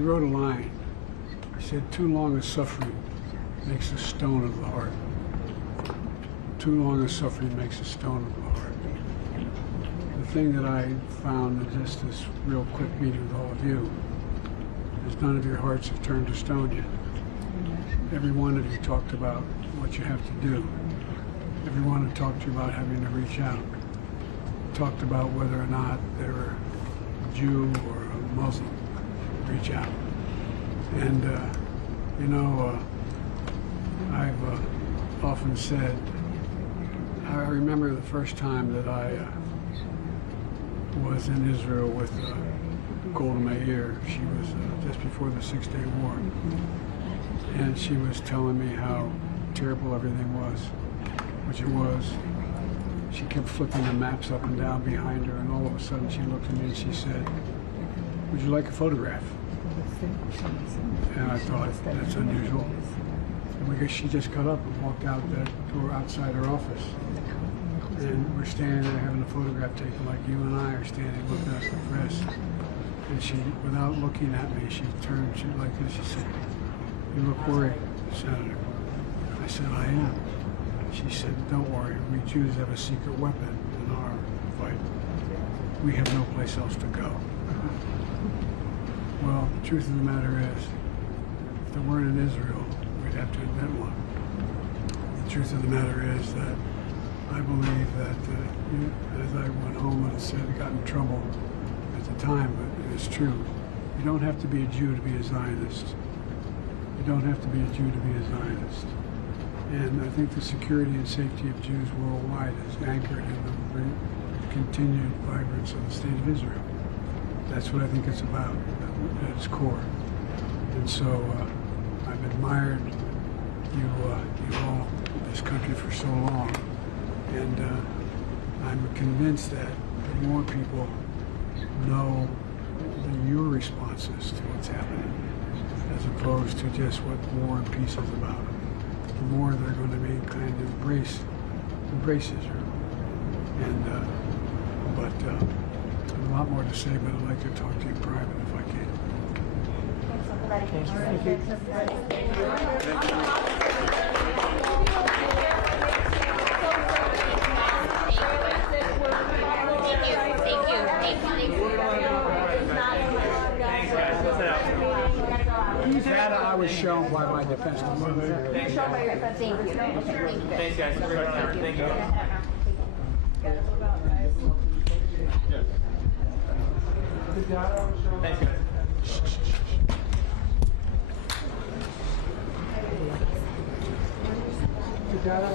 he wrote a line. He said, "Too long a suffering makes a stone of the heart. Too long a suffering makes a stone of the heart." The thing that I found in just this real quick meeting with all of you is none of your hearts have turned to stone yet. Every one of you talked about what you have to do. Every one who talked to you about having to reach out. Talked about whether or not they were a Jew or a Muslim. Reach out. And, I've often said, I remember the first time that I was in Israel with Golda Meir. She was just before the Six-Day War. And she was telling me how terrible everything was, which it was. She kept flipping the maps up and down behind her, and all of a sudden she looked at me and she said, "Would you like a photograph?" And I thought, that's unusual. And she just got up and walked out that door outside her office. And we're standing there having a photograph taken like you and I are standing looking at the press. And she, without looking at me, she turned, she like this, she said, "You look worried, Senator." I said, "I am." She said, "Don't worry, we Jews have a secret weapon in our fight. We have no place else to go." Well, the truth of the matter is, if there weren't in Israel, we'd have to invent one. The truth of the matter is that I believe that, as I went home and said, I got in trouble at the time, but it's true. You don't have to be a Jew to be a Zionist. You don't have to be a Jew to be a Zionist. And I think the security and safety of Jews worldwide is anchored in the continued vibrance of the state of Israel. That's what I think it's about at its core. And so I've admired you all, this country for so long. And I'm convinced that the more people know your responses to what's happening, as opposed to just what war and peace is about, the more they're going to be kind of embrace Israel. And but there's a lot more to say, but I'd like to talk to you in private if I can. That I was shown by my defense lawyer. Thanks, guys. Thank you. Thanks, guys. The data